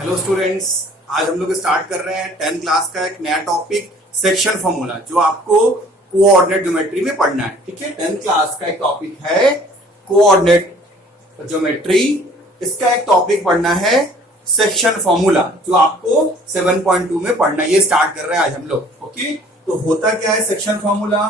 Hello students, आज हम लोग स्टार्ट कर रहे हैं 10th क्लास का एक नया टॉपिक सेक्शन फॉर्मूला, जो आपको कोऑर्डिनेट ज्योमेट्री में पढ़ना है। ठीक है, 10th क्लास का एक टॉपिक है कोऑर्डिनेट ज्योमेट्री। इसका एक टॉपिक पढ़ना है सेक्शन फॉर्मूला, जो आपको 7.2 में पढ़ना है। ये स्टार्ट कर रहे हैं आज हम लोग। ओके, तो होता क्या है सेक्शन फॉर्मूला?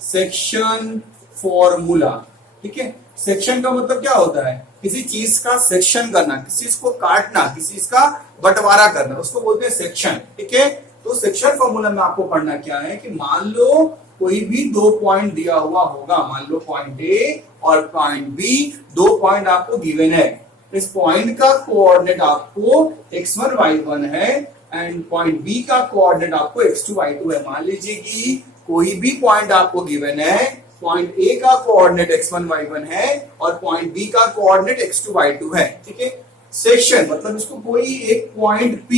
सेक्शन फॉर्मूला, ठीक है। सेक्शन का मतलब क्या होता है? किसी चीज का सेक्शन करना, किसी चीज को काटना, किसी चीज का बंटवारा करना, उसको बोलते हैं सेक्शन। ठीक है, तो सेक्शन फॉर्मूला में आपको पढ़ना क्या है कि मान लो कोई भी दो पॉइंट दिया हुआ होगा, मान लो पॉइंट ए और पॉइंट बी, दो पॉइंट आपको गिवन है। इस पॉइंट का कोऑर्डिनेट आपको x1 y1 है एंड पॉइंट बी का कोऑर्डिनेट आपको x2 y2 है। मान लीजिए कि कोई भी पॉइंट आपको गिवन है, पॉइंट ए का कोऑर्डिनेट x1 y1 है और पॉइंट बी का कोऑर्डिनेट x2 y2 है। ठीक है, सेक्शन मतलब इसको कोई एक पॉइंट P,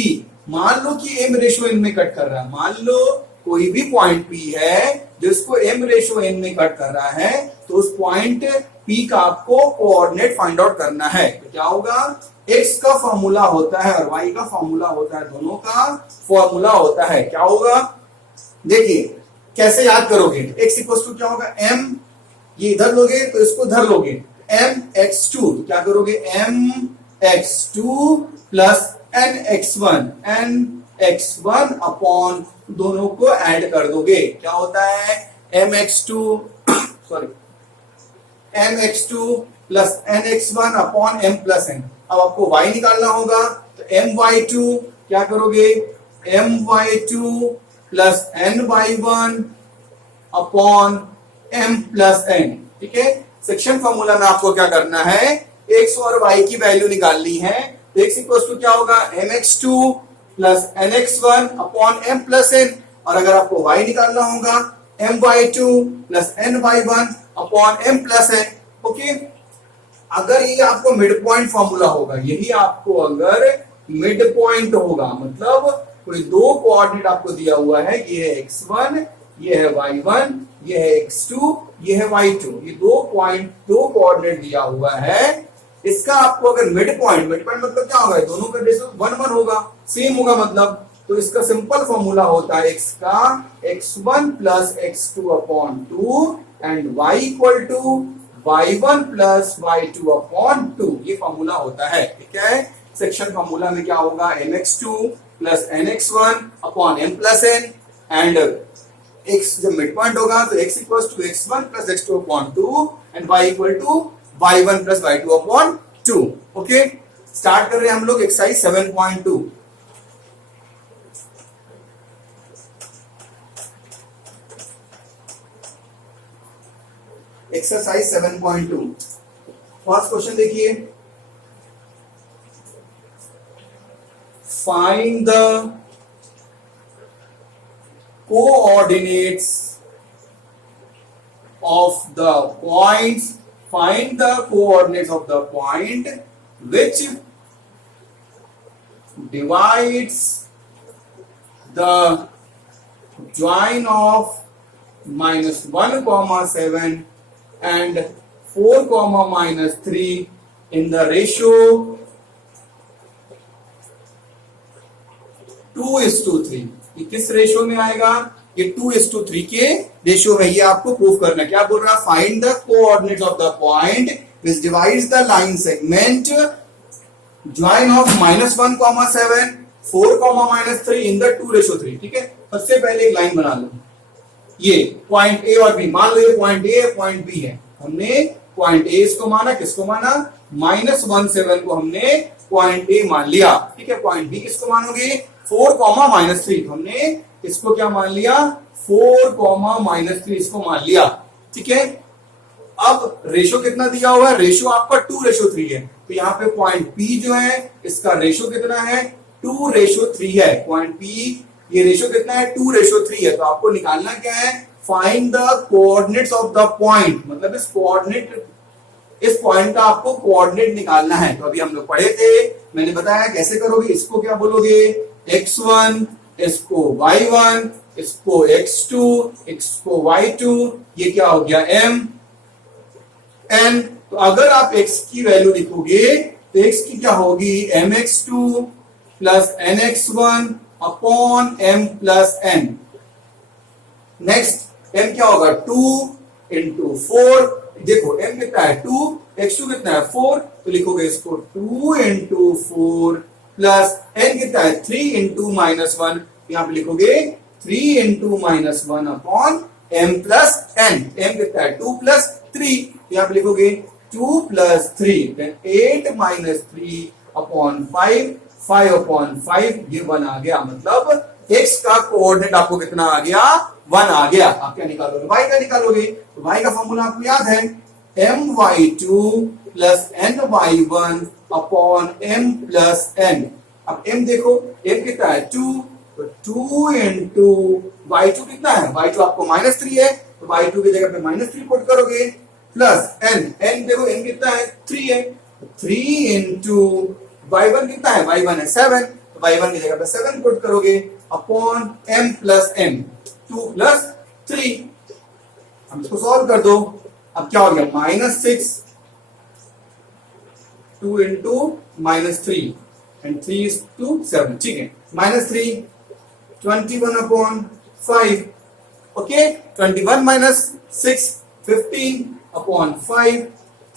मान लो कि m रेशो n में कट कर रहा है। मान लो कोई भी पॉइंट P है जिसको m रेशो n में कट कर रहा है, तो उस पॉइंट P का आपको कोऑर्डिनेट फाइंड आउट करना है। तो क्या होगा? x का फॉर्मूला होता है और y का फॉर्मूला होता है, दोनों का फॉर्मूला होता है। क्या होगा देखिए, कैसे याद करोगे? x इक्वल टू क्या होगा? m, ये इधर लोगे तो इसको इधर लोगे, mx2। क्या करोगे? mx2 प्लस nx1 अपॉन दोनों को ऐड कर दोगे। क्या होता है? mx2 sorry mx2 plus nx1 upon m plus n। अब आपको y निकालना होगा, तो my2 क्या करोगे? my2 plus ny1 upon m plus n। ठीक है, सेक्शन फॉर्मूला में आपको क्या करना है? x और y की वैल्यू निकालनी है। तो x इक्वल टू क्या होगा? mx2 plus nx1 upon m plus n। और अगर आपको y निकालना होगा, my2 plus ny1 upon m plus n। Okay, अगर ये आपको मिड पॉइंट फॉर्मूला होगा, यही आपको अगर मिड पॉइंट होगा, मतलब कोई दो कोऑर्डिनेट आपको दिया हुआ है, ये है x1, ये है y1, ये है x2, ये है y2, ये दो कोऑर्डिनेट दिया हुआ है। इसका आपको अगर मिड पॉइंट मतलब क्या होगा? दोनों का रेशो 1:1 होगा, सेम होगा मतलब। तो इसका सिंपल फॉर्मूला होता है x का x1 plus x2 upon 2 and y equal to y1 plus y2 upon 2। ये फॉर्मूला होता है। ठीक है, सेक्शन फॉर्मूला में क्या होगा? mx2 plus nx1 upon m plus n and x जब मिड पॉइंट होगा तो x equal to x1 plus x2 upon 2 and y equal to y1 plus y2 upon 2। Okay, start कर रहे हैं हम लोग एक्सरसाइज 7.2। एक्सरसाइज 7.2 फर्स्ट क्वेश्चन देखिए, find the coordinates of the points, find the coordinates of the point which divides the join of -1, 7 and 4, -3 in the ratio 2:3। ये किस ratio में आएगा? ये 2:3 के रेशियो में। ये आपको प्रूव करना है। क्या बोल रहा है? Find the coordinates of the point which divides the line segment join of -1, 7 4, -3 in the 2:3। ठीक है, सबसे पहले एक लाइन बना लो। ये पॉइंट ए और बी, मान लो ये पॉइंट ए है, पॉइंट बी है। हमने पॉइंट ए इसको माना, किसको माना? -1, 7 को हमने पॉइंट ए मान लिया। ठीक है, पॉइंट बी किसको मानोगे? 4, -3। हमने इसको क्या मान लिया? 4, -3 इसको मान लिया। ठीक है, अब रेशो कितना दिया हुआ है? रेशो आपका 2:3 है। तो यहाँ पे पॉइंट पी जो है, इसका रेशो कितना है? 2:3 है। पॉइंट पी ये रेशो कितना है? 2:3 है। तो आपको निकालना क्या है? Find the coordinates of the point, मतलब इस पॉइंट का आपको कोऑर्डिनेट निकालना है। तो अभी हम लोग पढ़े थे, मैंने बताया कैसे करोगे। इसको क्या बोलोगे? x1, इसको y1, इसको x2, इसको y2, ये क्या हो गया? m n। तो अगर आप x की वैल्यू लिखोगे तो x की क्या होगी? mx2 plus nx1 upon m plus n। Next m क्या होगा 2 इंटू 4, देखो m कितना है 2, x2 कितना है 4, तो लिखोगे इसको 2 इंटू 4 प्लस n कितना है 3 इंटू -1, यहां पे लिखोगे 3 into -1 upon m plus n। m कितना है 2 प्लस 3, यहां पे लिखोगे 2 प्लस 3, 8 माइनस 3 अपॉन 5, 5 अपॉन 5, ये 1 आ गया। मतलब x का कोऑर्डिनेट आपको कितना आ गया 1 आ गया। आप क्या निकालोगे y का निकालोगे, तो y का फॉर्मूला आपको याद है my2 plus ny1 upon m plus n। अब m देखो m कितना है 2, तो 2 इंटू y2 कितना है, y2 आपको -3 है, तो y2 की जगह पे -3 पुट करोगे, प्लस n देखो n कितना है 3 है, 3 इंटू y1 कितना है, y1 है 7, तो y1 की जगह पे 7 पुट करोगे, upon m plus n, 2 plus 3। अब इसको सॉल्व कर दो, अब क्या हो गया -6, 2 इंटू -3 एंड 3 is to 7, ठीक है, -3, 21 अपॉन 5, ओके, 21 माइनस 6, 15 अपॉन 5,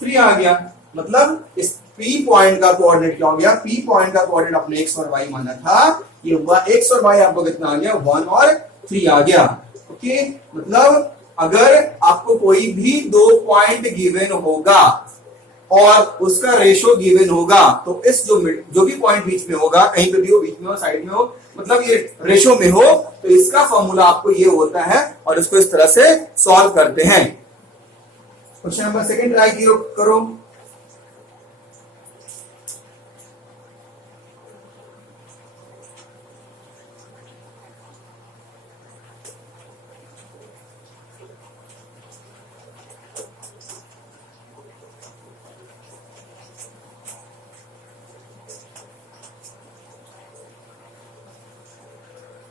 3 आ गया। मतलब इस P पॉइंट का कोऑर्डिनेट क्या हो गया, P पॉइंट का कोऑर्डिनेट अपने x और y माना था, ये x और y आपको कितना आ गया 1 और 3 आ गया। ओके, मतलब अगर आपको कोई भी दो पॉइंट गिवन होगा और उसका रेशो गिवन होगा, तो इस जो भी पॉइंट बीच में होगा, कहीं पे भी हो, बीच में हो, साइड में हो, मतलब ये रेशो में हो, तो इसका फॉर्मूला आपको ये होता है और इसको इस तरह से सॉल्व करते हैं। क्वेश्चन नंबर 2 ट्राई करो।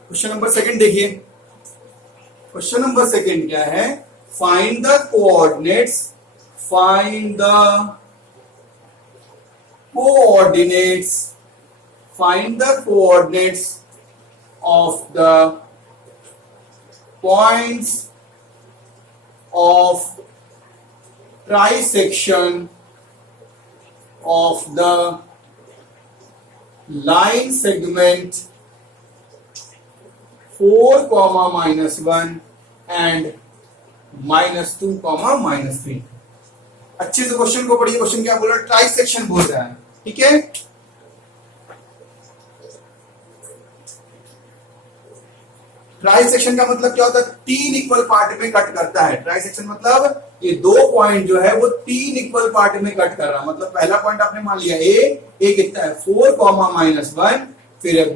क्वेश्चन नंबर 2 देखिए, क्वेश्चन नंबर 2 क्या है, find the coordinates, find the coordinates, find the coordinates of the points of trisection of the line segment 4, -1 and -2, -3। अच्छे से क्वेश्चन को पढ़िए। क्वेश्चन क्या बोल रहा है, ट्राइसेक्शन बोल रहा है, ठीक है। ट्राइसेक्शन का मतलब क्या होता है, 3 इक्वल पार्ट में कट करता है। ट्राइसेक्शन मतलब ये दो पॉइंट जो है वो 3 इक्वल पार्ट में कट कर रहा है। मतलब पहला पॉइंट आपने मान लिया ए कितना है 4, -1, फिर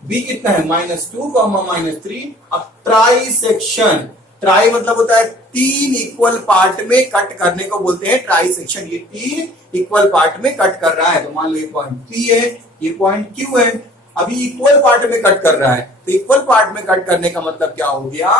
बी कितना है -2, -3। अब ट्राइसेक्शन, ट्राई मतलब होता है 3 इक्वल पार्ट में कट करने को बोलते हैं ट्राइसेक्शन। ये 3 इक्वल पार्ट में कट कर रहा है, तो मान लो ये पॉइंट P है, ये पॉइंट Q है। अभी इक्वल पार्ट में कट कर रहा है, तो इक्वल पार्ट में कट करने का मतलब क्या हो गया,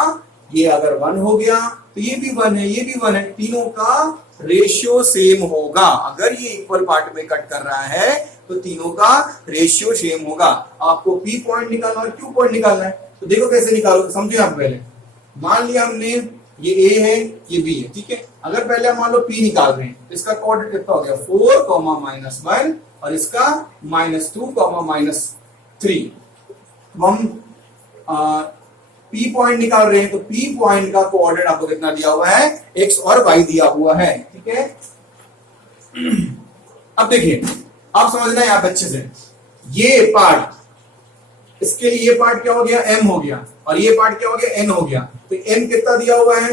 ये अगर 1 हो गया तो ये भी 1 है, ये भी 1 है, तीनों का रेशियो सेम होगा। अगर ये इक्वल पार्ट में कट कर रहा है तो तीनों का रेशियो सेम होगा। आपको P पॉइंट निकालना और Q पॉइंट निकालना है, तो देखो कैसे निकालोगे, समझे आप। पहले मान लिया हमने ये A है, ये B है, ठीक है। अगर पहले मान लो P निकाल रहे हैं, तो इसका कोऑर्डिनेट कितना हो गया 4, -1 और इसका -2, -3। हम P पॉइंट निकाल रहे हैं, तो P पॉइंट का कोऑर्डिनेट आपको कितना दिया हुआ है, x और y दिया हुआ है, ठीक है। अब देखिए, आप समझना है आप अच्छे से, ये पार्ट, इसके लिए ये पार्ट क्या हो गया m हो गया, और ये पार्ट क्या हो गया n हो गया। तो m कितना दिया हुआ है,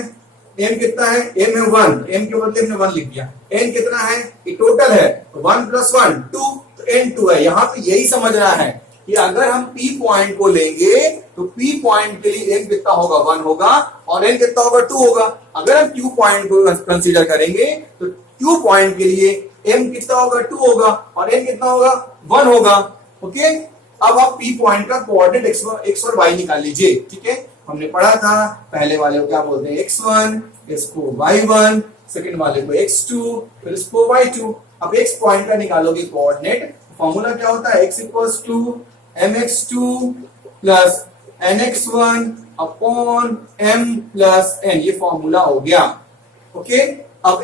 m कितना है, m है 1, m के बदले हमने 1 लिख दिया। n कितना है, ये टोटल है 1 + 1 2, तो n 2 है। यहां पे यही समझना है कि अगर हम P पॉइंट को लेंगे तो P पॉइंट के लिए n कितना होगा 1 होगा और n कितना होगा 2 होगा। अगर हम Q पॉइंट को कंसीडर करेंगे तो Q पॉइंट के लिए m कितना होगा 2 होगा और n कितना होगा 1 होगा। ओके, अब आप P पॉइंट का कोऑर्डिनेट x और y निकाल लीजिए, ठीक है। हमने पढ़ा था पहले वाले को क्या बोलते हैं x1, इसको y1, सेकंड वाले को x2, फिर इसको y2। अब x पॉइंट का निकालोगे कोऑर्डिनेट, फॉर्मूला क्या होता है, x = mx2 plus nx1 upon m plus n, ये फॉर्मूला हो गया। ओके, अब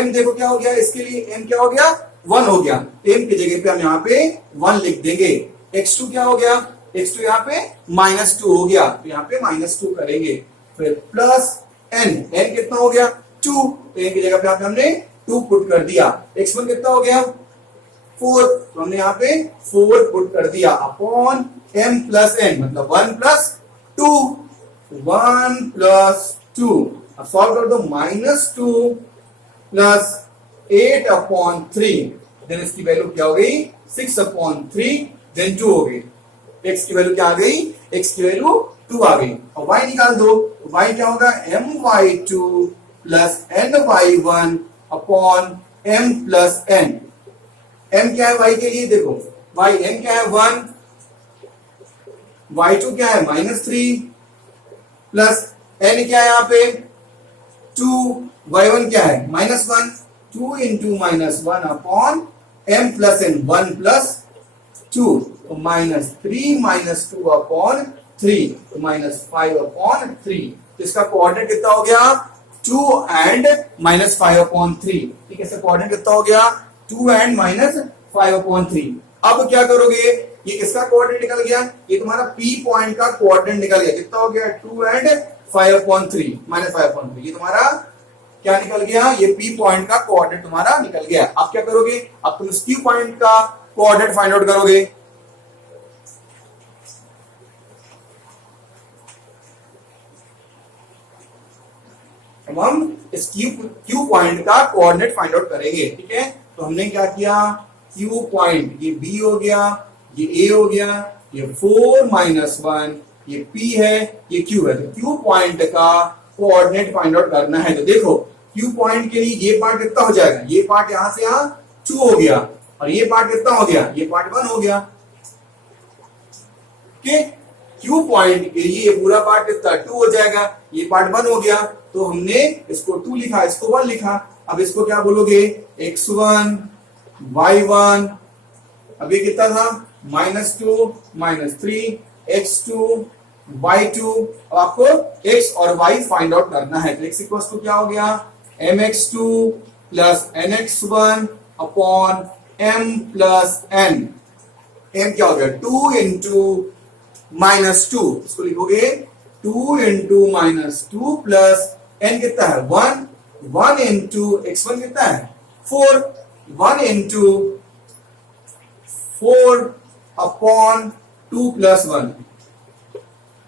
m देखो क्या हो गया, इसके लिए m क्या हो गया, 1 हो गया। m की जगह पे हम यहाँ पे 1 लिख देंगे। x2 क्या हो गया, x2 यहाँ पे -2 हो गया, तो यहाँ पे -2 करेंगे। फिर प्लस n कितना हो गया 2, तो n की जगह पे यहाँ पे हमने 2 पुट कर दिया। x1 कितना हो गया 4, तो हमने यहाँ पे 4 पुट कर दिया अपॉन m प्लस n, मतलब 1 प्लस 2, 1 प्लस 2। अब सॉल्व कर दो, -2 प्लस 8 अपॉन 3, देन इसकी वैल्यू क्या हो गई 6 अपॉन 3, देन 2 हो गई। x की वैल्यू क्या आ गई, x की वैल्यू 2 आ गई। और y निकाल दो, y क्या होगा my2 plus ny1 upon m plus n। m क्या है y के लिए, देखो y m क्या है 1, y2 क्या है -3 प्लस n क्या है यहाँ पे 2, y1 क्या है -1, 2 into -1 upon m plus n, 1 plus 2, तो -3 2 अपॉन 3, तो -5 अपॉन 3। तो इसका कोऑर्डिनेट कितना हो गया 2 एंड -5 अपॉन 3। ठीक है, इसका कोऑर्डिनेट कितना हो गया 2 एंड -5 अपॉन 3। अब क्या करोगे, ये किसका कोऑर्डिनेट निकल गया, ये तुम्हारा P पॉइंट का कोऑर्डिनेट निकल गया। कितना हो गया 2 एंड 5 अपॉन 3, -5 अपॉन 3। ये तुम्हारा क्या निकल गया, ये P पॉइंट का कोऑर्डिनेट तुम्हारा निकल गया। अब क्या करोगे, अब तुम इस Q पॉइंट का कोऑर्डिनेट फाइंड आउट करोगे। अब हम इस Q पॉइंट का कोऑर्डिनेट फाइंड आउट करेंगे। ठीक है, तो हमने क्या किया, Q पॉइंट, ये B हो गया, ये A हो गया, ये 4 -1, ये P है, ये Q है। तो Q पॉइंट का कोऑर्डिनेट फाइंड आउट करना है। तो देखो Q पॉइंट के लिए ये पार्ट कितना हो जाएगा, ये पार्ट यहां से यहां 2 हो गया, और ये पार्ट कितना हो गया, ये पार्ट 1 हो गया। ठीक, Q पॉइंट के लिए ये पूरा पार्ट कितना 2 हो जाएगा, ये पार्ट 1 हो गया, तो हमने इसको 2 लिखा, इसको 1 लिखा। अब इसको क्या बोलोगे, x1 y1, अब ये कितना था -2 -3 x2 y2। अब आपको x और y फाइंड आउट करना है। तो x इक्वल टू क्या हो गया mx2 plus nx1 upon m plus n। m क्या हो गया 2 इंटू -2, इसको लिखोगे 2 इंटू -2 प्लस n कितना है 1, 1 इंटू x1 कितना है 4, 1 इंटू 4 अपॉन 2 प्लस 1,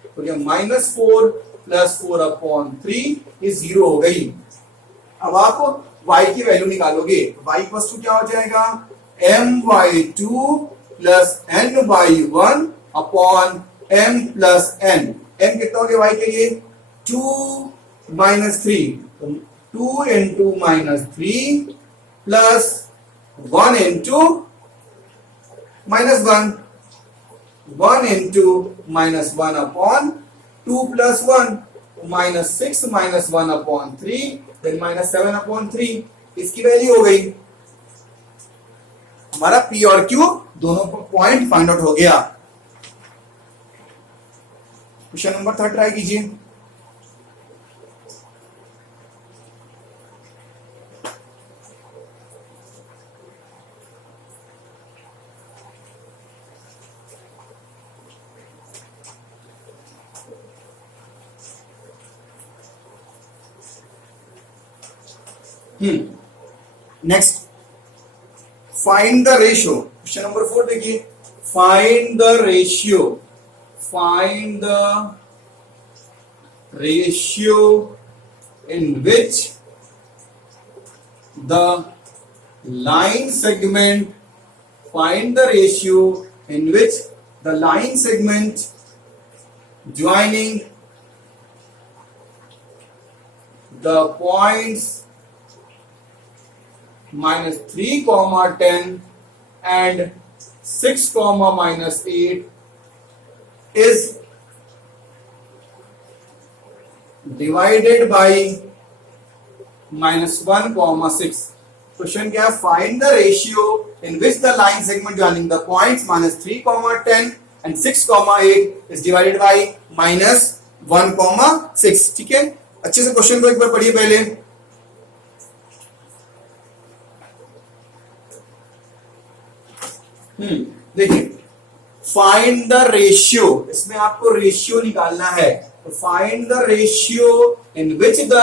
तो क्या -4 प्लस 4 अपॉन 3, ये 0 हो गई। अब आप y की वैल्यू निकालोगे, y इक्वल टू क्या हो जाएगा my2 plus ny1 upon m plus n। m कितना हो गया y के लिए 2 -3, तो 2 into -3 plus 1 into -1, 1 into -1 upon 2 plus 1, -6 -1 upon 3, then -7 upon 3। इसकी वैल्यू हो गई, हमारा P और Q दोनों पॉइंट फाइंड आउट हो गया। क्वेश्चन नंबर 3 ट्राई कीजिए। Next, find the ratio. Question number 4 देखिए, find the ratio, find the ratio in which the line segment, find the ratio in which the line segment joining the points -3, 10 and 6, -8 is divided by -1, 6। Question क्या है, find the ratio in which the line segment joining the points -3, 10 and 6,8 is divided by -1,6। ठीक है, अच्छे से question को एक बार पढ़िए पहले। देखिए, फाइंड द रेशियो, इसमें आपको रेशियो निकालना है। तो find the ratio in which the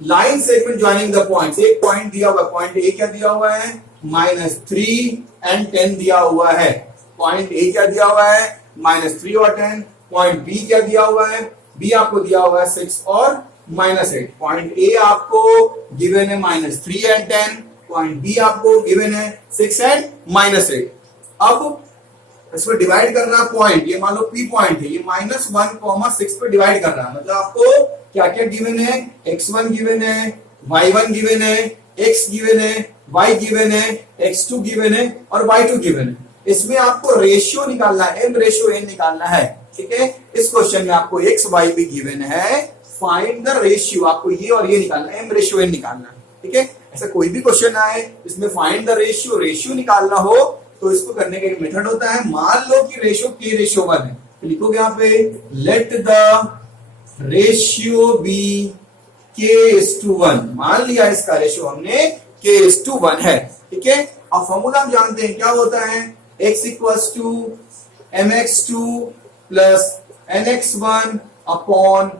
line segment joining the points, एक पॉइंट दिया हुआ है, पॉइंट ए क्या दिया हुआ है -3 एंड 10 दिया हुआ है। पॉइंट ए क्या दिया हुआ है -3 और 10। पॉइंट बी क्या दिया हुआ है, बी आपको दिया हुआ है 6 और -8। पॉइंट ए आपको गिवन है -3 एंड 10, पॉइंट बी आपको गिवन है 6 एंड -8। अब इसको डिवाइड कर रहा है पॉइंट, ये मान लो पी पॉइंट है, ये -1,6 पे डिवाइड कर रहा है। मतलब आपको क्या क्या गिवन है, x1 गिवन है, y1 गिवन है, x गिवन है, y गिवन है, x2 गिवन है और y2 गिवन है। इसमें आपको रेशियो निकालना है, m रेशियो n निकालना है। ठीक है, इस क्वेश्चन में आपको x y भी गिवन है, फाइंड द रेशियो, आपको ये और ये निकालना है, m रेशियो n निकालना है। ठीक है, ऐसा कोई भी क्वेश्चन आए इसमें फाइंड द रेशियो निकालना हो तो इसको करने का एक मेथड होता है। मान लो कि रेशियो k रेशियो 1 है, तो लिखोगे यहाँ पे let the ratio B k:1। मान लिया इसका रेशियो हमने k:1 है। ठीक है, अब फॉर्मूला हम जानते हैं क्या होता है, x = mx2 plus nx1 upon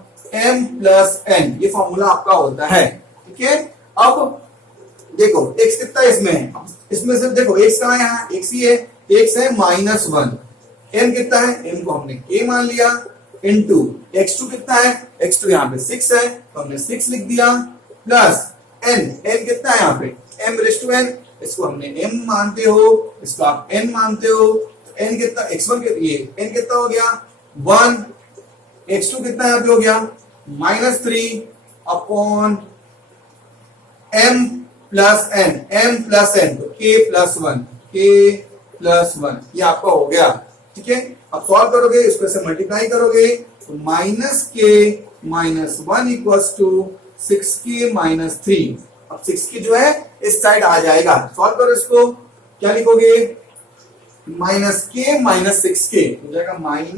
m plus n, ये फॉर्मूला आपका होता है। ठीक है, अब देखो x कितना इसमें है, इसमें से देखो x कहां है, यहाँ x ही है, x है -1। m कितना है, m को हमने k मान लिया, इनटू x2 कितना है, x2 यहाँ पे 6 है तो हमने 6 लिख दिया, प्लस n कितना है यहाँ पे m⁻n, इसको हमने m मानते हो, इसको आप n मानते हो, तो n कितना, x1 के ये n कितना हो गया 1, x2 कितना यहाँ पे हो गया -3 अपॉन m प्लस n, तो k+1 ये आपका हो गया। ठीक है, अब सॉल्व करोगे, इसको से मल्टीप्लाई करोगे तो -k - 1 = 6k - 3। अब 6k जो है इस साइड आ जाएगा, सॉल्व करो इसको, क्या लिखोगे -k - 6k हो जाएगा -k -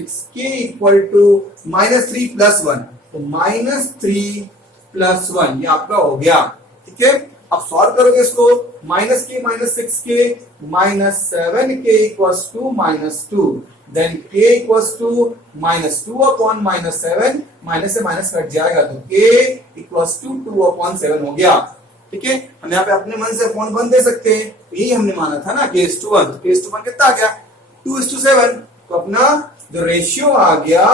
6k = -3 + 1, तो -3 + 1 ये आपका हो गया। ठीक है, अब सॉल्व करोगे इसको, -k - 6k -7k = -2, then k = -2/-7, minus से माइनस कट जाएगा तो k = 2/7 हो गया। ठीक है, हम यहाँ पे अपने मन से अपॉन 1 दे सकते हैं, यही हमने माना था ना k:1, तो k:1 कितना आ गया 2:7, तो अपना जो रेशियो आ गया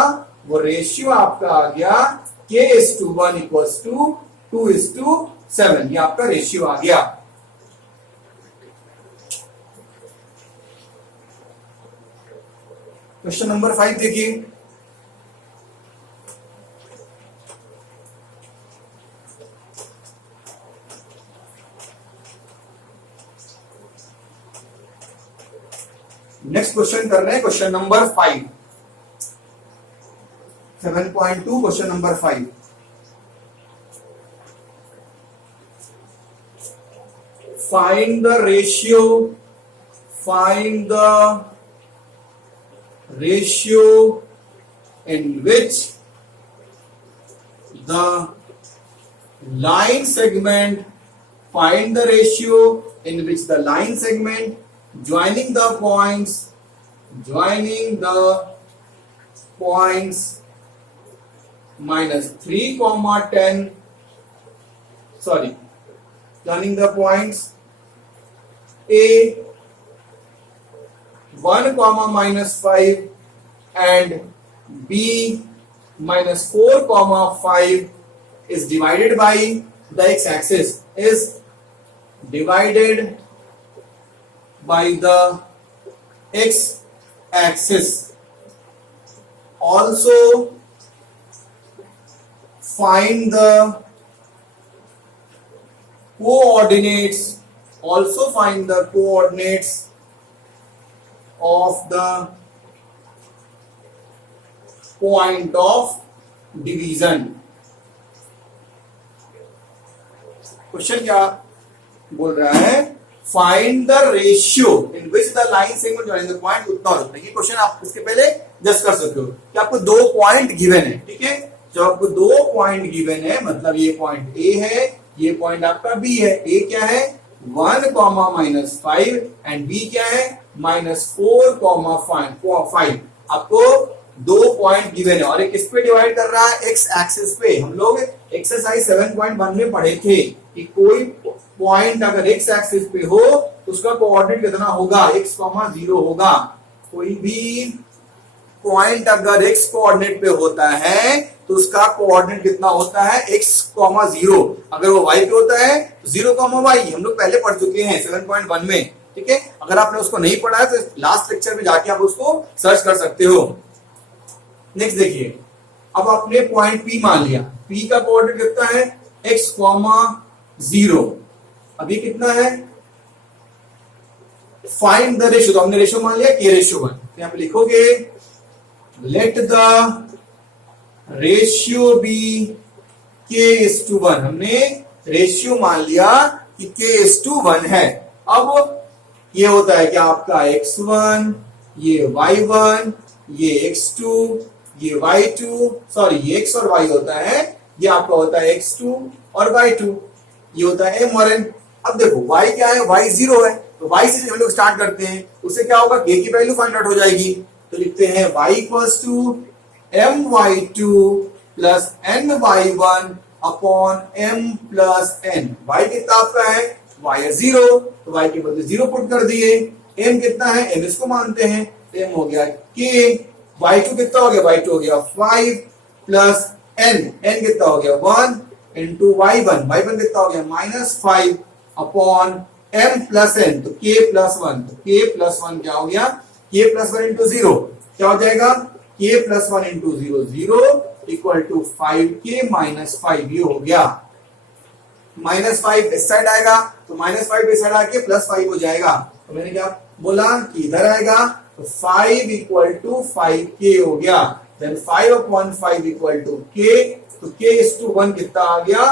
वो रेशियो आपका आ गया k:1 = 2:7, ये आपका रेशियो आ गया। क्वेश्चन नंबर 5 देखिए, नेक्स्ट क्वेश्चन कर रहे हैं, question number 5, 7.2, question number 5। Find the ratio in which the line segment, find the ratio in which the line segment joining the points -3, 10, joining the points A 1, -5 and B -4, 5 is divided by the x-axis, is divided by the x-axis. Also find the coordinates of the point of division. Question क्या बोल रहा है, find the ratio in which the line segment join the point उतना और उतना। ये question आप इसके पहले जस्ट कर सकते हो कि आपको 2 पॉइंट गिवन है, ठीक है। जब आपको 2 पॉइंट गिवन है मतलब ये पॉइंट ए है, ये पॉइंट आपका बी है। ए क्या है 1, -5 एंड बी क्या है -4, 5। आपको 2 पॉइंट गिवन है और एक किस पे डिवाइड कर रहा है एक्स एक्सिस पे। हम लोग एक्सरसाइज 7.1 में पढ़े थे कि कोई पॉइंट अगर एक्स एक्सिस पे हो तो उसका कोऑर्डिनेट कितना होगा x, 0 होगा। कोई भी पॉइंट अगर x कोऑर्डिनेट पे होता है तो उसका कोऑर्डिनेट कितना होता है x, 0। अगर वो y पे होता है तो 0, y। हम लोग पहले पढ़ चुके हैं 7.1 में, ठीक है। अगर आपने उसको नहीं पढ़ा है तो लास्ट लेक्चर में जाके आप उसको सर्च कर सकते हो। नेक्स्ट देखिए, अब आपने पॉइंट P मान लिया, P का कोऑर्डिनेट कितना है x, 0। अभी कितना है फाइंड द रेशियो, तो हमने रेशियो मान लिया k/1। तो यहां पे लिखोगे let the ratio B k/1। हमने रेशियो मान लिया कि k/1 है। अब ये होता है कि आपका x1, ये y1, ये x2, ये y2, सॉरी ये x और y होता है, ये आपका होता है x2 और y2, ये होता है m और n। अब देखो y क्या है, y 0 है, तो y से हम लोग स्टार्ट करते हैं, उससे क्या होगा k की वैल्यू फाइंड आउट हो जाएगी। तो लिखते हैं y equals to my2 plus ny1 upon m plus n। y कितना आपका है y है 0, तो y के बदले 0 पुट कर दिए। m कितना है, m इसको मानते हैं, m हो गया k। y2 कितना हो गया, y2 हो गया 5 प्लस n कितना हो गया 1 इंटू y1 कितना हो गया -5 अपॉन m प्लस n, तो k प्लस 1। तो k प्लस 1 क्या हो गया, k प्लस 1 इंटू 0 क्या हो जाएगा, k plus 1 into 0 0 equal to 5k minus 5। ये हो गया -5 इस साइड आएगा, तो -5 इस साइड आके +5 हो जाएगा। तो मैंने क्या बोला कि इधर आएगा, तो 5 इक्वल टू 5k हो गया। Then 5 upon 5 equal to k, तो k/1 कितना आ गया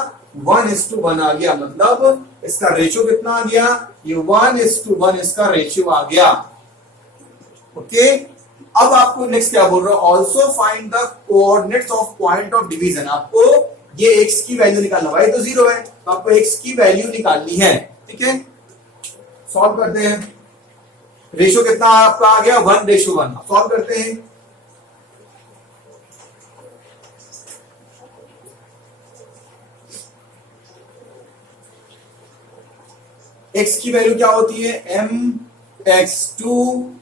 1:1 आ गया। मतलब इसका रेशियो कितना आ गया, ये 1:1 इसका रेशियो आ गया। ओके, अब आपको नेक्स्ट क्या बोल रहा हूं, also find the coordinates of point of division. आपको ये x की वैल्यू निकालना, y तो 0 है, तो आपको x की वैल्यू निकालनी है, ठीक है। सॉल्व करते हैं, रेशियो कितना आपका आ गया 1:1। सॉल्व करते हैं, x की वैल्यू क्या होती है mx2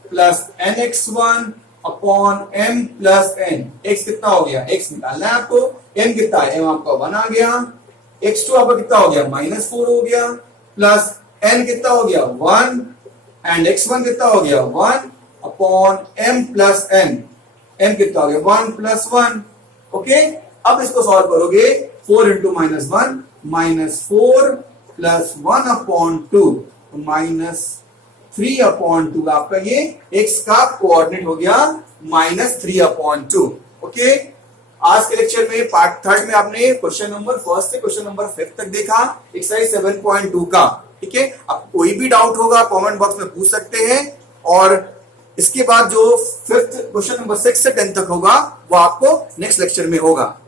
plus nx1 upon m plus n। x कितना हो गया, x निकालना है आपको, m कितना है, m आपका 1 आ गया, x2 आपका कितना हो गया -4 हो गया, प्लस n कितना हो गया 1 एंड x1 कितना हो गया 1 upon m plus n। m कितना हो गया 1 प्लस 1। ओके, अब इसको सॉल्व करोगे, 4 इंटू -1 -4 प्लस 1 अपॉन 2 -3 अपॉन 2। आपका ये x का कोऑर्डिनेट हो गया -3 अपॉन 2। ओके, आज के लेक्चर में पार्ट 3 में आपने क्वेश्चन नंबर 1 से क्वेश्चन नंबर 5 तक देखा एक्सरसाइज 7.2 का, ठीक है। अब कोई भी डाउट होगा कमेंट बॉक्स में पूछ सकते हैं, और इसके बाद जो 5th क्वेश्चन नंबर 6 से 10 तक होगा वो आपको नेक्स्ट लेक्चर में होगा।